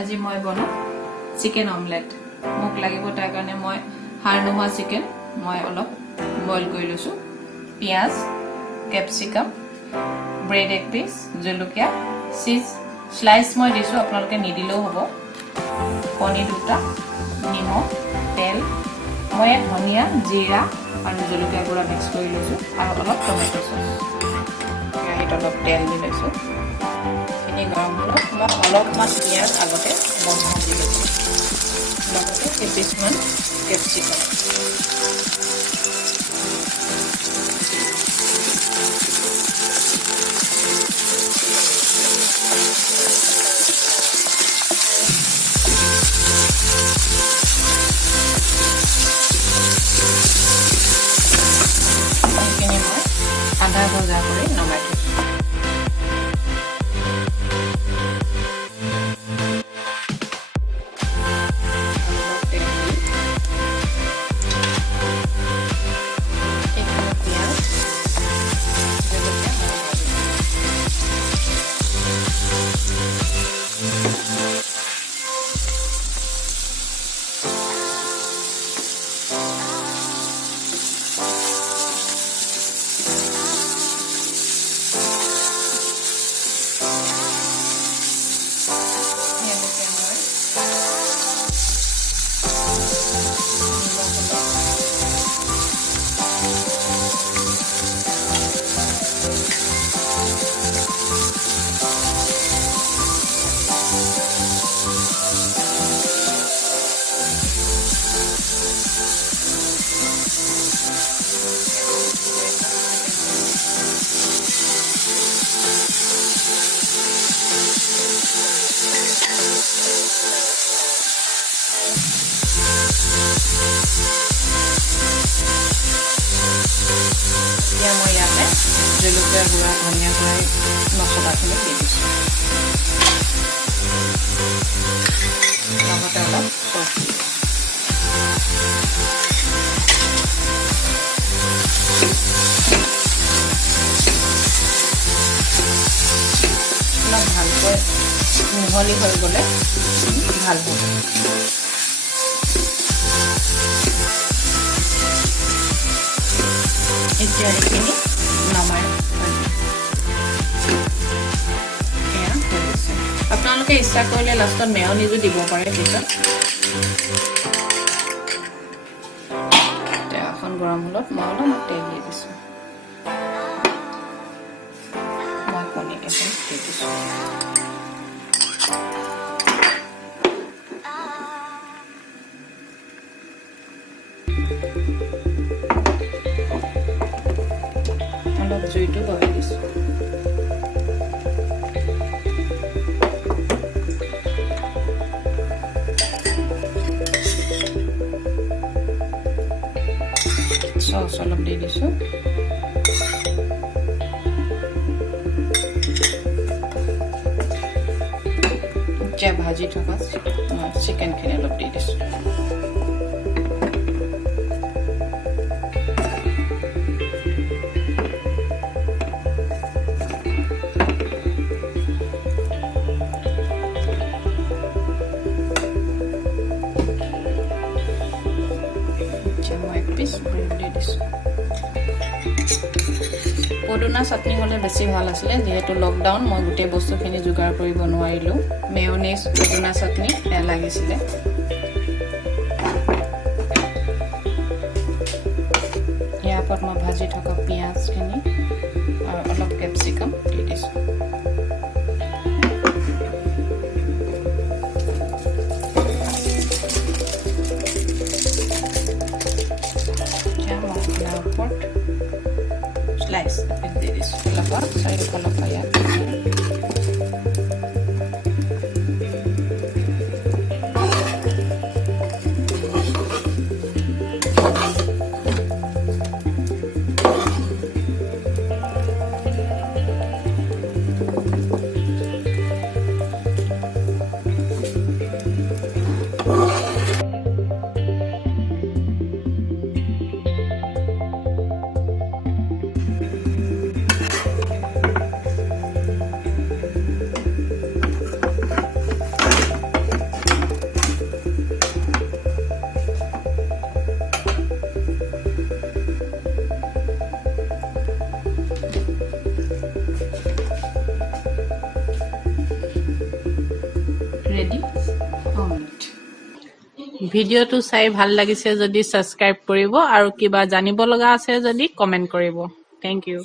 আজি মই বনাম চিকেন অমলেট মোক লাগিব তাৰ কাৰণে মই হাড় নোহোৱা চিকেন মই অলপ বইল কৰি লৈছো পিয়াজ ক্যাপসিকাম ব্ৰেড এক পিস জলকীয়া চিজ স্লাইস মই দিছো আপোনালোকে নিদিলেও হ'ব কণী দুটা নিমখ তেল মই ধনিয়া জিৰা আৰু জলকীয়া গুড়া মিক্স কৰি লৈছো আৰু অলপ টমেটো সস কেৰাহীত অলপ তেল দি লৈছো এনে গৰম হ'লত মই অলপমান পিয়াজ আগতে ভাজি লৈছো লগতে কেইপিছমান ক্যাপসিকাম আদা ভজা কৰি নমাই থৈছো এতিয়া মই ইয়াতে জলকীয়া গুড়া ধনিয়া গুড়া মছলাখিনি দি দিছোঁ লগতে অলপ চচ অলপ ভালকৈ মিহলি হৈ গ'লে ভাল হ'ব এতিয়া এইখিনি নমাই আপোনালোকে ইচ্ছা কৰিলে লাষ্টত মেয়নিজো দিব পাৰে পিছত এখন গৰম হ'লত মই অলপ তেল দি দিছোঁ মই কণী এখন দি দিছোঁ অলপ জুইটো বহাই দিছোঁ সস অলপ দি দিছোঁ এতিয়া ভাজি থকা চিকেনখিনি অলপ দি দিছোঁ পদুনা চাটনি হ'লে বেছি ভাল আছিলে যেহেতু লকডাউন মই গোটেই বস্তুখিনি যোগাৰ কৰিব নোৱাৰিলোঁ মেয়নিজ পদুনা চাটনি বেয়া লাগিছিলে ইয়াৰ ওপৰত মই ভাজি থকা পিঁয়াজখিনি আৰু অলপ ক্যাপসিকাম দি দিছোঁ slice de this lapar saya kalau kayak ready omelette. ভিডিঅ'টো চাই ভাল লাগিছে যদি ছাবস্ক্ৰাইব কৰিব আৰু কিবা জানিব লগা আছে যদি কমেণ্ট কৰিব। Thank U.